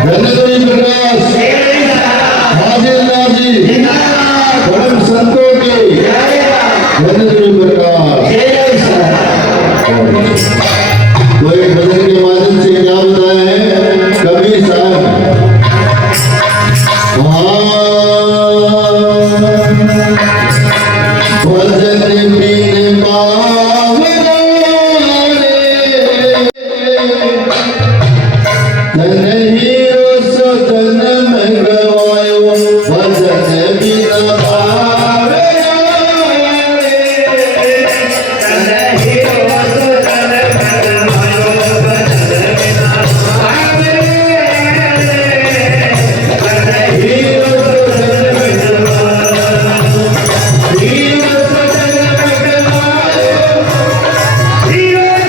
धन्यवाद प्रकाश हाजिर नाजी परम संतों के धन्यवाद प्रकाश। तो एक भजन के माध्यम से क्या बताया है कबीर साहब। भजन बिन पावना धन हीरो सो जन्म गवायो भजन बिन पावे धन हीरो सो जन्म गवायो भजन बिन पावे धन हीरो सो जन्म गवायो हीरो सो जन्म गवायो हीरो सो जन्म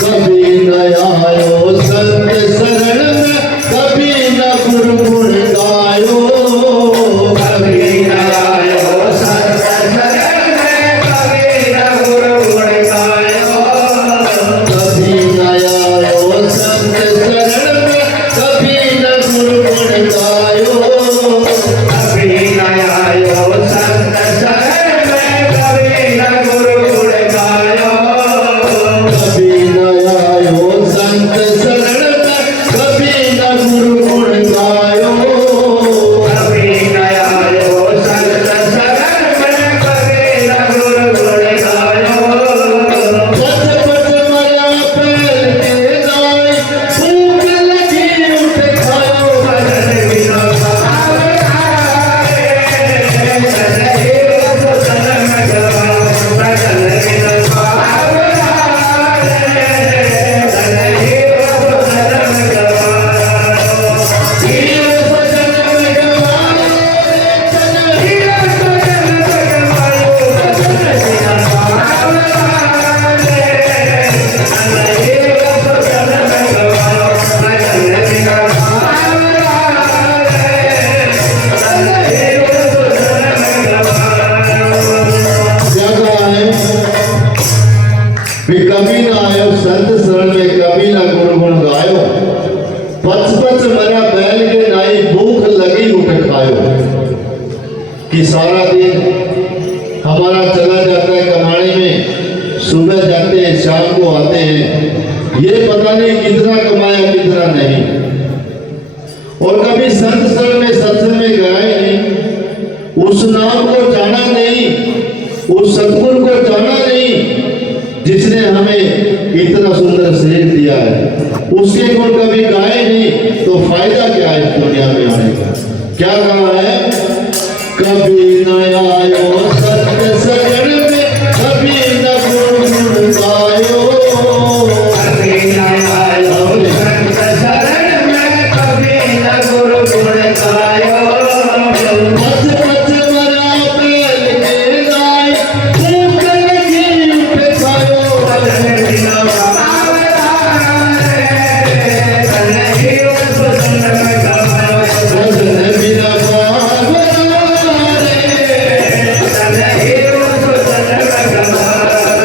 कभी न आयो संत शरण में कभी न गुरु गुण गायो कभी न आयो संत शरण में कभी न गुरु गुण गायो कभी न आयो संत शरण में कभी न गुरु गुण गायो कभी न आयो संत शरण में कभी न गुरु गुण गायो कभी न आयो संत शरण में कभी न गुरु गुण गायो कभी न आयो संत शरण में कभी न गुरु गुण गायो पच पच मरा पैर के गाय भूख लगी उठ खायो भजन बिना पावे धन हीरो सो जन्म गवायो भजन बिना पावे कभी न आयो संत शरण में कभी न गुरु गुण गायो पच पच मरा बैल के नाई भूख लगी उठ खायो। कि सारा दिन हमारा चला जाता है कमाने में, सुबह जाते हैं शाम को आते हैं, ये पता नहीं कितना कमाया कितना नहीं, और कभी संत शरण में सत्संग में गए नहीं, उस नाम को जाना नहीं, उस सतगुरु को जाना नहीं जिसने हमें इतना सुंदर शरीर दिया है, उसके गुण कभी गाए नहीं, तो फायदा क्या है इस दुनिया में आने का। क्या कहा है, कभी न आयो सत्य शरण में कभी न गुरु गुण गायो, कभी न आयो सत्य शरण में कभी न गुरु गुण गायो। पच पच मरा बैल के गाय भूख लगी उठ खायो, भजन बिना पावे धन हीरो सो जन्म गवायो, भजन बिना पावे धन हीरो सो जन्म गवायो।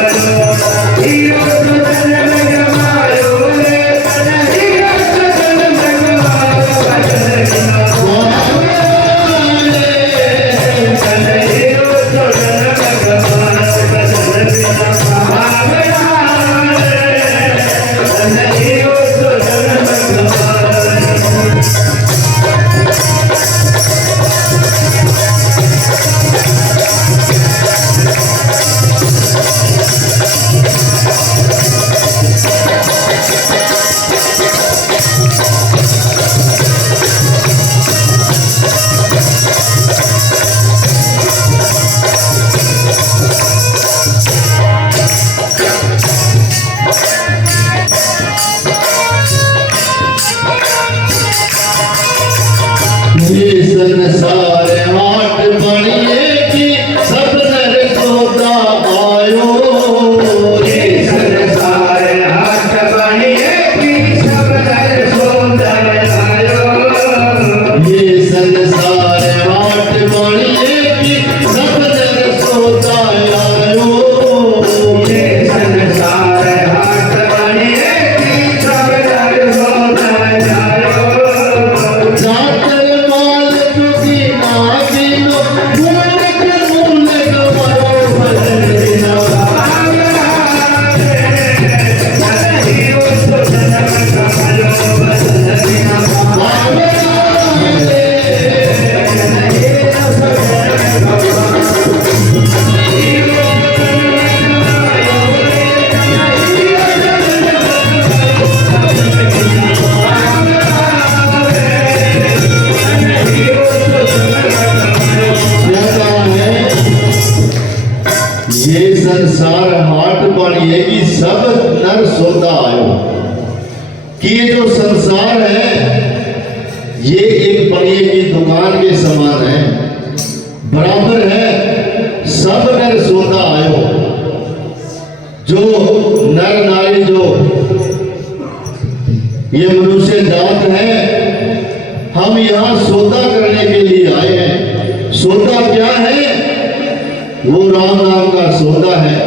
सब नर सोता आयो। कि ये जो संसार है ये एक पनिये की दुकान के समान है, बराबर है, सब नर सोता आयो। जो नर नारी जो ये मनुष्य जात है, हम यहाँ सौदा करने के लिए आए हैं। सौदा क्या है? वो राम नाम का सौदा है।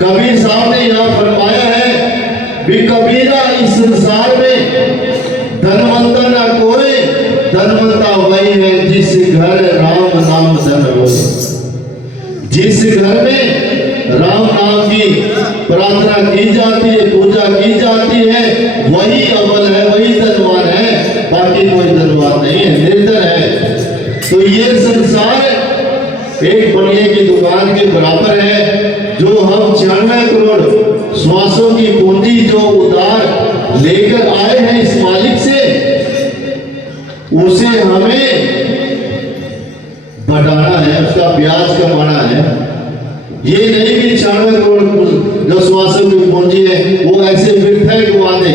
कबीर साहब ने यहाँ फरमाया है भी कबीरा इस संसार में धनवंता ना कोई, धनवंता वही है जिस घर राम नाम धन हो। जिस घर में राम नाम की प्रार्थना की जाती है, पूजा की जाती है, वही अमल है, वही धनवान है, बाकी कोई धनवान नहीं है, निर्धन है। तो ये संसार एक पनिये की दुकान के बराबर है। जो हम 96 करोड़ श्वासों की पूंजी जो उधार लेकर आए हैं इस मालिक से, उसे हमें बढ़ाना है, उसका ब्याज कमाना है। ये नहीं कि 96 करोड़ जो श्वासों की पूंजी है वो ऐसे व्यर्थ गवा दे।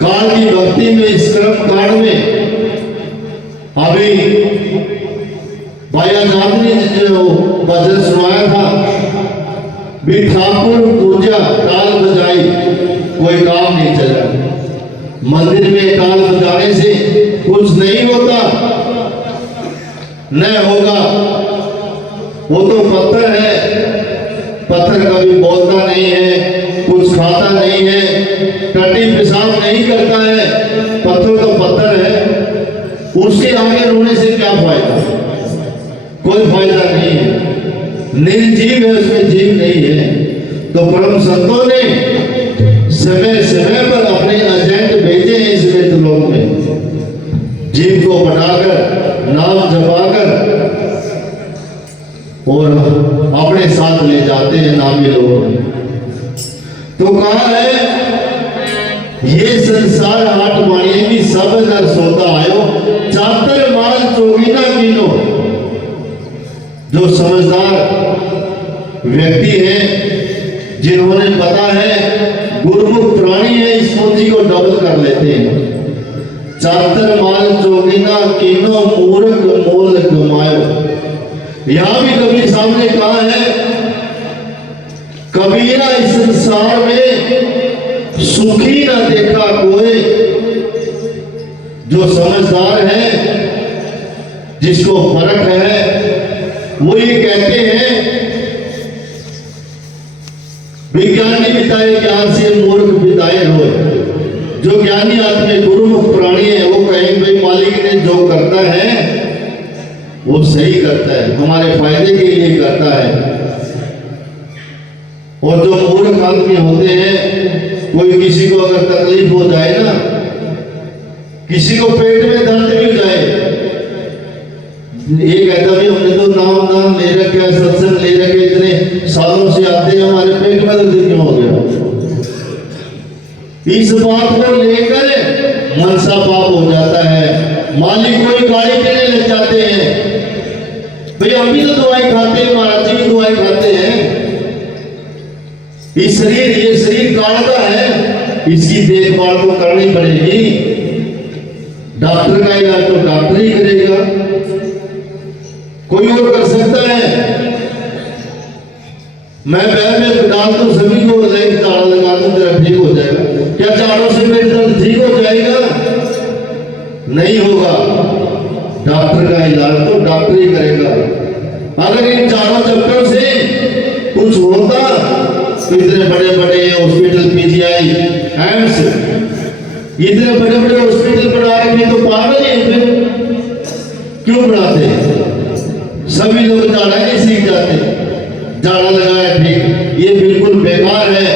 काल की भक्ति में, इस कर्म कांड में अभी भाया जात ने जो भजन सुनाया था, भी ठाकुर पूजा ताल बजाई कोई काम नहीं चला। मंदिर में ताल बजाने से कुछ नहीं होता, न होगा। वो तो पत्थर है, पत्थर कभी बोलता नहीं है, कुछ खाता नहीं है, टट्टी पेशाब नहीं करता है, पत्थर तो पत्थर है। उसके आगे रोने से क्या फायदा? कोई फायदा नहीं है, निर्जीव है, उसमें जीव नहीं है। तो परम संतों ने समय समय पर अपने एजेंट भेजे हैं इस मृतलोक में, जीव को बढ़ाकर नाम जपाकर और अपने साथ ले जाते हैं नामी लोग। तो कहा है ये संसार हाट मानिए सब नर सोता आयो, चातर माल चोगीना कीनो। जो समझदार व्यक्ति हैं, जिन्होंने पता है गुरुमुख प्राणी है, इस पूंजी को डबल कर लेते हैं। चातर माल चोगीना कीनो, मूर्ख मोल कमायो। यहां भी कबीर साहब ने कहा है, कबीरा इस संसार में सुखी ना देखा कोई। जो समझदार है, जिसको फर्क है, वो ये कहते हैं विज्ञानी बिताए ज्ञान से मूर्ख बिताए हो। जो ज्ञानी आदमी गुरुमुख प्राणी है, वो कहेंगे भाई मालिक ने जो करता है वो सही करता है, हमारे फायदे के लिए करता है। और जो मूर्ख आदमी होते हैं, कोई किसी को अगर तकलीफ हो जाए ना, किसी को पेट में दर्द भी हो जाए, ये कहता भी हमने तो नाम ले रखे है, सत्संग ले रखे, इतने सालों से आते हैं, हमारे पेट में दर्द क्यों हो गया? इस बात को लेकर मनसा पाप हो जाता है। मालिक कोई गाड़ी देने लग जाते हैं, भाई हम भी तो दवाई खाते हैं, महाराज जी भी दवाई खाते हैं। ये शरीर काढ़ता है, इसकी देखभाल तो करनी पड़ेगी। डॉक्टर का इलाज तो डॉक्टर ही करेगा, कोई और कर सकता है? मैं बैल में डाल तो सभी को चाड़ा लगा दूं, तेरा ठीक हो जाएगा। क्या चाड़ों से मेरे दर्द ठीक हो जाएगा? नहीं होगा। डॉक्टर का इलाज तो डॉक्टर ही करेगा। अगर इन चारों चक्कर से कुछ होता तो इतने बड़े बड़े हॉस्पिटल, पीजीआई, एम्स, इतने बड़े बड़े हॉस्पिटल बना रखे तो पागल ही फिर क्यों बनाते? सभी लोग जाड़ा नहीं सीख जाते, जाड़ा लगाया ठीक, ये बिल्कुल बेकार है।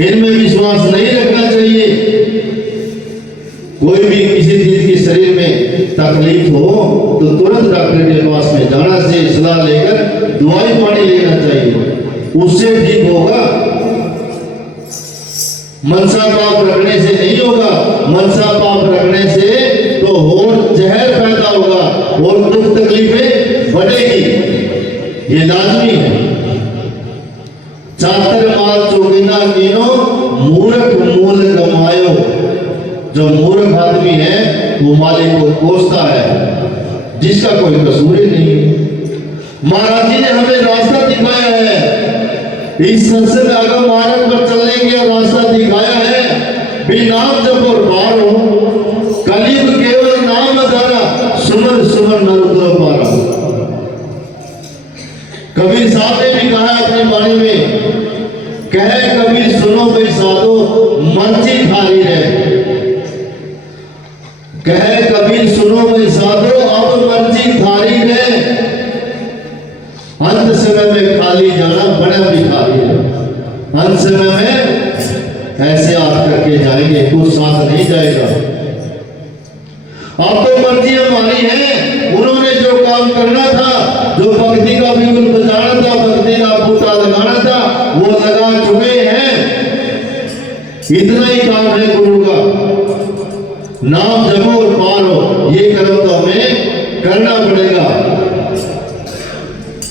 इनमें विश्वास नहीं रखना चाहिए। कोई भी किसी चीज की शरीर में तकलीफ हो तो तुरंत डॉक्टर के पास में जाना चाहिए, सलाह लेकर दवाई पानी लेना चाहिए, उससे ठीक होगा। मनसा पाप रखने से नहीं होगा। मनसा पाप रखने से तो और जहर पैदा होगा और दुख तकलीफें बढ़ेगी, ये लाजमी है। चातर माल चोगिना कीनो मूर्ख मूल कमायो। जो मूर्ख आदमी है वो मालिक को कोसता है जिसका कोई कसूर ही नहीं है। महाराज जी ने हमें रास्ता दिखाया है, इस संसद आगम मार्ग पर चलने का रास्ता दिखाया है। भी नाम जप और पार हो, कलयुग केवल नाम धारा, सुमन सुमन नर उतर पारा। कबीर साहब ने भी कहा अपनी वाणी में, कहे कबीर सुनो भाई साधो मर्जी थारी है। कहे कबीर सुनो भाई साधो अब मर्जी थारी है। अंत समय में खाली जाना बड़ा भिखारी है। अंत समय में ऐसे आप करके जाएंगे, कुछ साथ नहीं जाएगा। अब तो मर्जी हमारी है। उन्होंने जो काम करना था, जो भक्ति का बिगुल बजाना था, भक्ति का बूटा लगाना था, वो लगा चुके हैं। इतना ही काम है गुरु का, नाम जपो और पार हो। ये कर्म तो हमें करना पड़ेगा।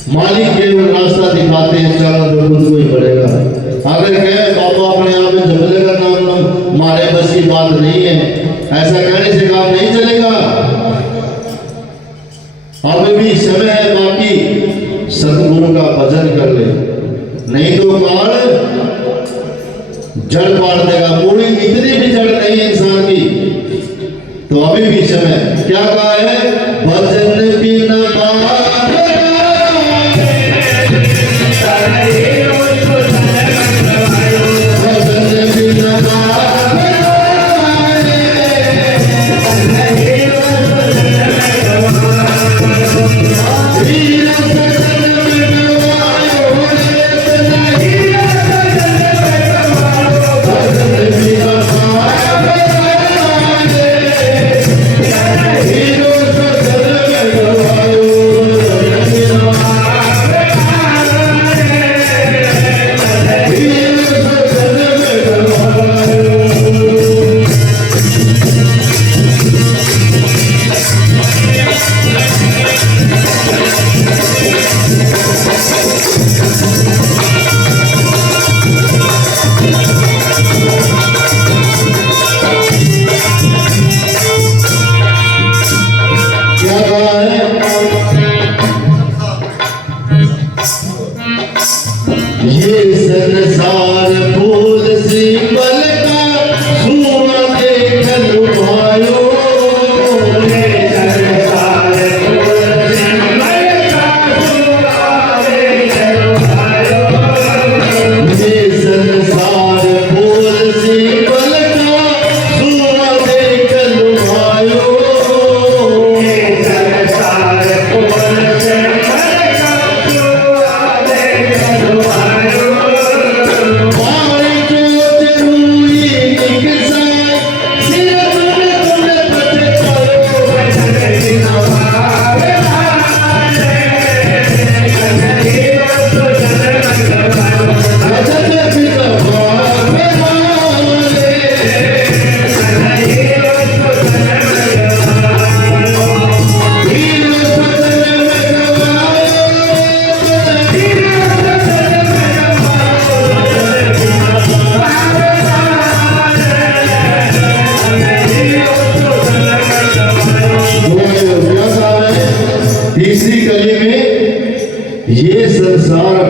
मालिक केवल रास्ता दिखाते हैं, चलना तो खुद को ही पड़ेगा। अगर कहे बाबा अपने आप में जपले का नाम हमारे बस की बात नहीं है, ऐसा कहने से काम नहीं चलेगा। अब भी समय है बाकी, सतगुरु का भजन कर ले, नहीं तो काल जड़ पाड़ देगा। मूड़ी इतनी भी जड़ नहीं है इंसान की, तो अभी भी समय। क्या कहा है? भजन बिना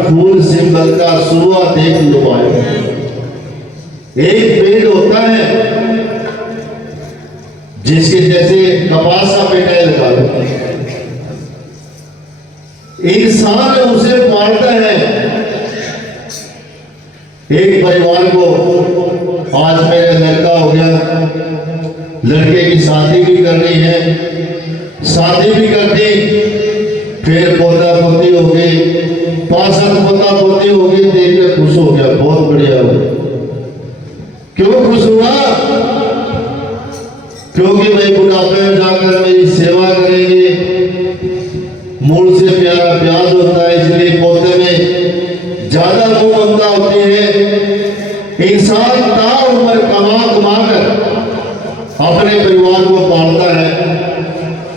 फूल सिंबल का सुआ देख लो भाई। एक पेड़ होता है जिसके जैसे कपास का पेड़ लगा, इंसान उसे पालता है। एक परिवार को आज मेरा लड़का हो गया, लड़के की शादी भी करनी है, शादी भी कर दी, फिर पोता पोती हो गई, 5-7 पोता पोती हो गई, देख के खुश हो गया, बहुत बढ़िया हो। क्यों खुश हुआ? क्योंकि भाई बुढ़ापे में जाकर मेरी सेवा करेंगे, मूल से प्यारा प्याज होता है, इसलिए पोते में ज्यादा मुंह ममता होती है। इंसान ताउम्र कमा कमा कर अपने परिवार को पालता है,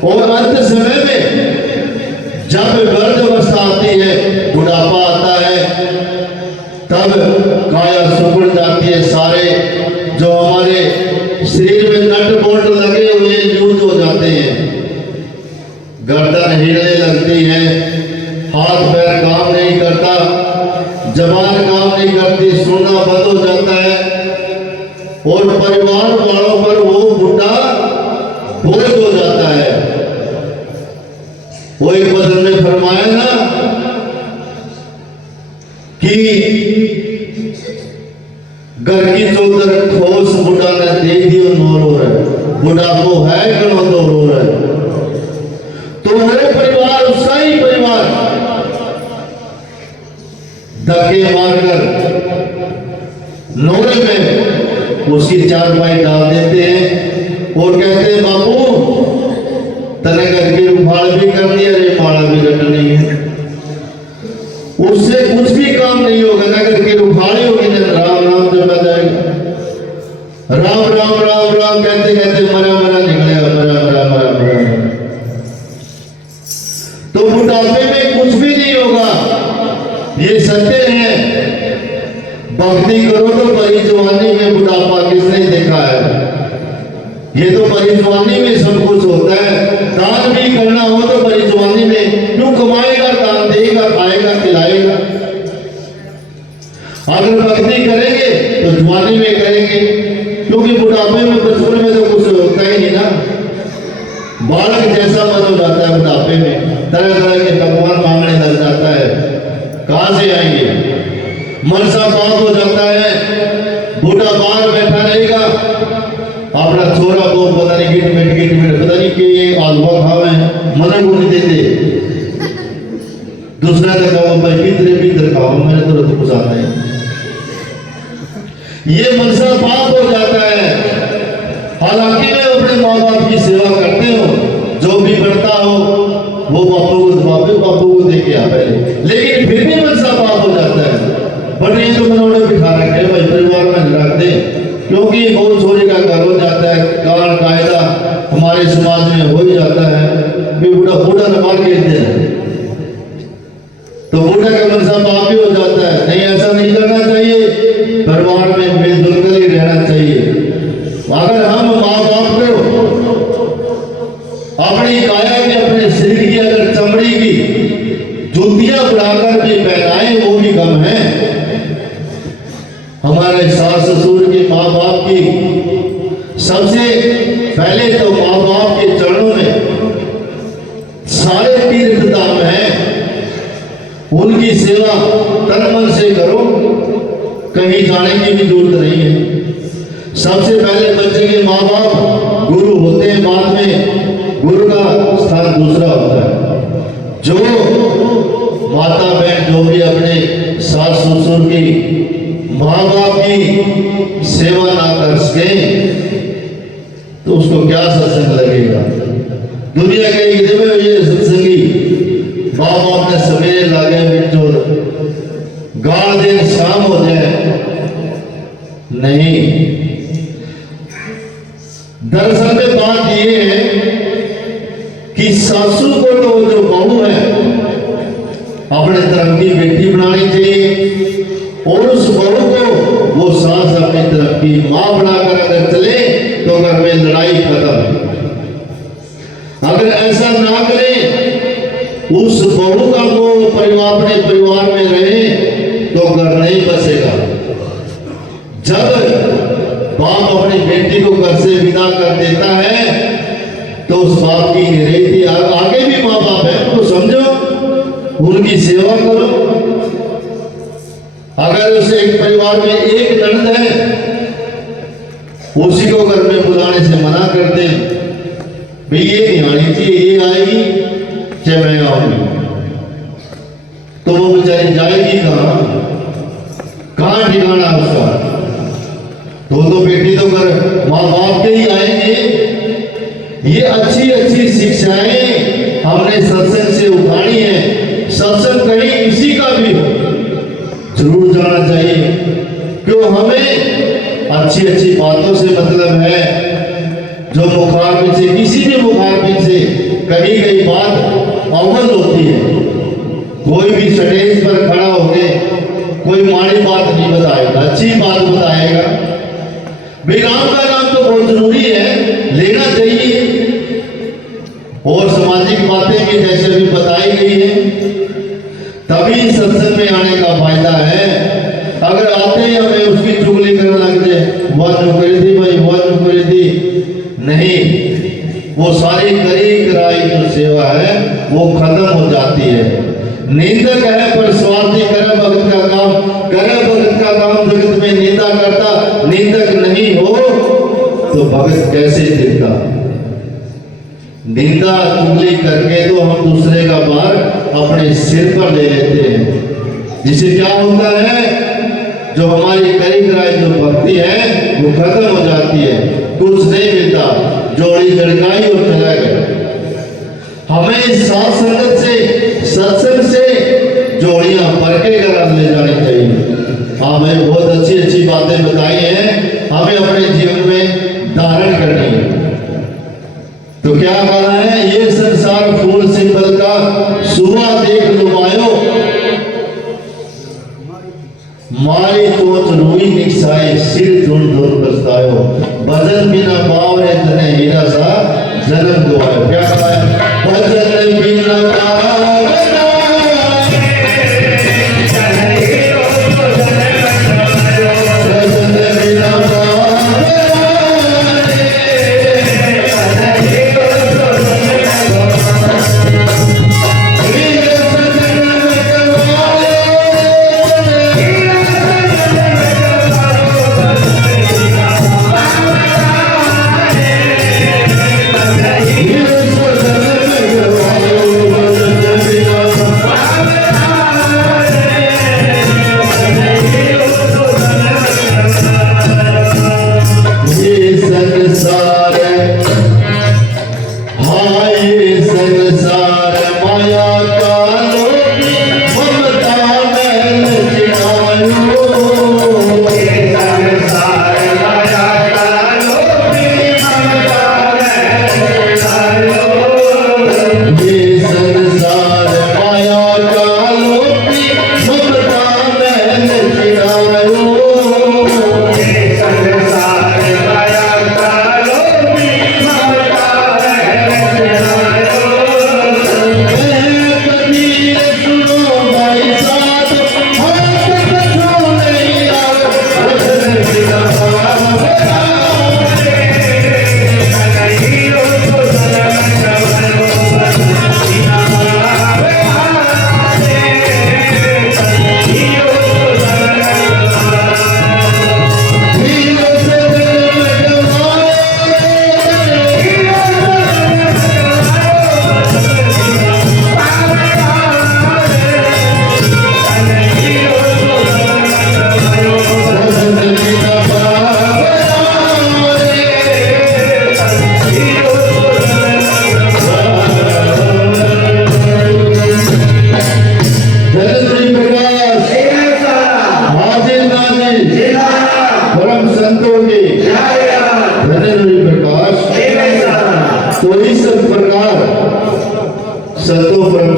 और अंत समय में जब वृद्ध अवस्था आती है, बुढ़ापा आता है, तब काया सुकड़ जाती है। सारे जो हमारे शरीर में नट बोल्ट लगे हुए लूज हो जाते हैं, गर्दन हिलने लगती है, हाथ पैर काम नहीं करता, जबान काम नहीं करती, सुनना बंद हो जाता है और परिवार वालों पर वो बुढ़ा बोझ हो जाता है। वो एक बदल में फरमाया ना कि घर की चौधर ठोस बुढ़ा ने दे दियो नो रो रहे, बुढ़ा को है गणो तो रो रहे। तो वो परिवार उसका ही परिवार धक्के मारकर लोहे में उसकी चारपाई डाल देते हैं और कहते हैं बापू तने घर की उफाड़ भी करनी है, रे माड़ा भी रटनी है। उससे कुछ भी काम नहीं होगा, ना घर की उफाड़ी होगी ना राम राम जपा जाएगा। राम राम राम राम कहते कहते मरा मरा निकलेगा, मरा मरा मरा मरा। तो बुढ़ापे में कुछ भी नहीं होगा, ये सत्य है। भक्ति करो तो बड़ी जवानी में बुढ़ापा किसने देखा है? ये तो बड़ी जवानी में सब कुछ होता है। दान भी करना हो तो बड़ी जवानी में क्यों कमाएगा, दान देगा, खाएगा, खिलाएगा। अगर भक्ति करेंगे तो जवानी में करेंगे, क्योंकि बुढ़ापे में बचपन में तो कुछ होता ही नहीं ना। बालक जैसा मन हो जाता है बुढ़ापे में, तरह तरह के पकवान मांगने लग जाता है। कहां से आएंगे? मनसा पाप हो जाता है। बूढ़ा बाहर बैठा रहेगा, अपना छोरा को पता नहीं गिट मिट पता नहीं कि ये आलवा खावे मना को नहीं देते। दूसरा तक भाई भीतर खाओ, मैंने तो कुछ आता है। ये मनसा पाप हो जाता है। हालांकि मैं अपने माँ बाप की सेवा करते हो, जो भी करता हो वो बापू को दे के आ पहले, लेकिन फिर भी मनसा पाप हो जाता है। पर ये तो मैंने बिठा रखे भाई परिवार में रख दे, क्योंकि बहुत छोरी का घर हो जाता है। काल कायदा हमारे समाज में हो ही जाता है कि बूढ़ा न मार के देते हैं, तो बूढ़ा का मनसा पाप भी हो जाता है। नहीं, ऐसा नहीं करना चाहिए। परिवार में मिलजुल कर ही रहना चाहिए। अगर हम माँ बाप को अपनी काया की, अपने शरीर की अगर चमड़ी की जूतियां बढ़ाकर भी पहनाए, वो भी कम है। हमारे सास ससुर की, माँ बाप की, सबसे पहले तो माँ बाप के चरणों में सारे तीर्थ धाम है, उनकी सेवा तन मन से करो, कहीं जाने की भी जरूरत नहीं है। सबसे पहले बच्चे के माँ बाप गुरु होते हैं, बाद में गुरु का स्थान दूसरा होता है। जो माता बहन जो भी अपने सास ससुर की, माँ बाप की सेवा ना कर सके तो उसको क्या सत्संग लगेगा? दुनिया के ये सत्संगी माँ बाप ने सवेरे लागे बिचोर गाड़ दिन शाम हो जाए, नहीं। दरअसल में बात ये है कि सासू को तो जो बहू है अपने तरफ की बेटी बनानी चाहिए, और उस बहू को वो सास अपनी तरफ की मां बनाकर अगर चले तो घर में लड़ाई खत्म। अगर ऐसा ना करें, उस बहू का वो परिवार अपने परिवार में रहे तो घर नहीं बसेगा। जब बाप अपनी बेटी को घर से विदा कर देता है तो उस बाप की रहती, आगे भी माँ बाप है तो समझो, उनकी सेवा करो। अगर उसे एक परिवार में एक ननद है, उसी को घर में बुलाने से मना करते हैं, भाई ये नहीं आनी चाहिए, ये आएगी चाहे मैं आऊंगी, तो वो बेचारी जाएगी कहाँ ठिकाना उसका? तो बेटी तो घर माँ बाप के ही आएंगे। ये अच्छी अच्छी शिक्षाएं हमने सत्संग से उठानी है। सत्संग कहीं किसी का भी हो जरूर जाना चाहिए, क्यों? हमें अच्छी अच्छी बातों से मतलब है। जो मुखारबिन से, किसी भी मुखारबिन से कही गई बात अव्वल होती है। कोई भी स्टेज पर खड़ा होके कोई माड़ी बात नहीं बताएगा, अच्छी बात बताएगा। भाई राम का नाम तो बहुत जरूरी है, लेना चाहिए। और सामाजिक बातें भी जैसे भी बताई गई है, तभी सत्संग में आने का फायदा है। अगर आते ही हमें उसकी चुगली करने लग जाए, वह नौकरी थी भाई, वह नौकरी थी, नहीं, वो सारी करी कराई जो सेवा है वो खत्म हो जाती है। निंदक है पर स्वार्थी, करे भगत का काम, करे भगत का काम जगत में निंदा करता, निंदक नहीं हो तो भगत कैसे दिखता। निंदा चुगली करके तो हम दूसरे का भार अपने सिर पर ले लेते हैं, जिससे क्या होता है, जो हमारी करी कराई जो भक्ति है वो खत्म हो जाती है, कुछ नहीं मिलता, जोड़ी लड़काई और चला गया। हमें इस साथ संगत से, सत्संग से जोड़ियां भर के घर ले जानी चाहिए। हमें बहुत अच्छी अच्छी बातें बताई हैं, हमें अपने जीवन में धारण करनी है। तो क्या कहा है, ये संसार फूल सिंबल का सुबह देख लुभायो, मारी तोच रुई निकसाई, सिर धुन धुन बरसायो, भजन बिना बावरे तने हीरा सा जन्म गवायो। क्या कहा है, भजन बिना बावरे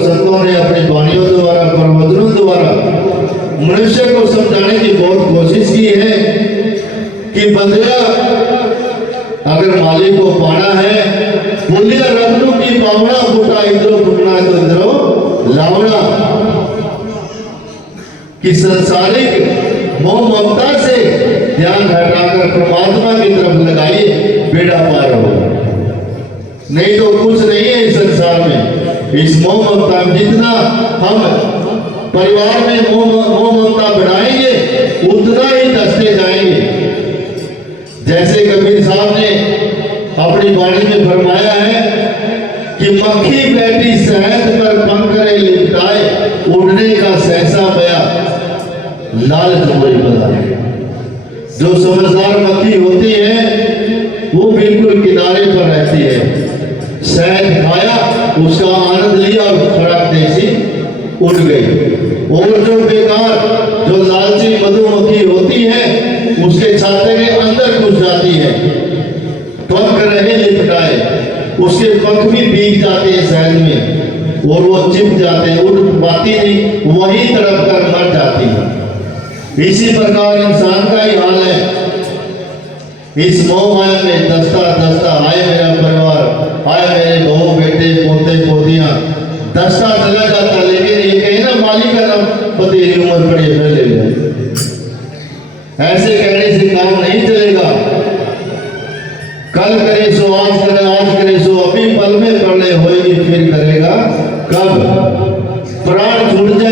संतों ने अपनी वाणियों द्वारा, प्रवचनों द्वारा मनुष्य को समझाने की बहुत कोशिश की है कि बंदिया अगर मालिक को पाना है, बोलिया रत्नों की पावना फूटा इधरो फूटना तो इधरो लावना, कि संसारिक मोह ममता से ध्यान हटाकर परमात्मा की तरफ लगाइए, बेड़ा पार हो। नहीं तो कुछ नहीं है इस संसार में। इस मोह ममता में जितना हम परिवार में मोह ममता बढ़ाएंगे उतना ही दसते जाएंगे। जैसे कबीर साहब ने अपनी वाणी में फरमाया है कि मक्खी बैठी शहद पर पंखरे लिपटाए, उड़ने का सहसा बया लालच कोई बता। जो समझदार मक्खी होती है वो बिल्कुल किनारे पर रहती है, शहद खाया, उसका आनंद लिया और फड़क देसी उड़ गई। और जो बेकार, जो लालची मधुमक्खी होती है, उसके छाते के अंदर घुस जाती है, पंख रहे लिपटाए, उसके पंख भी भीग जाते हैं शहद में और वो चिप जाते हैं, उड़ पाती नहीं, वहीं तड़प कर मर जाती है। इसी प्रकार इंसान का ही हाल है। इस मोह माया में दस्ता दस्ता आए मेरा परिवार, आए मेरे बहू बेटे पोते पोतियां, दस्ता चला जाता, लेकिन ये कहे ना मालिक का नाम पति उम्र पड़ी है ले लो। ऐसे कहने से काम नहीं चलेगा। कल करे सो आज करे, आज करे सो अभी पल में पड़ने होएगी, फिर करेगा कब? प्राण छूट जाए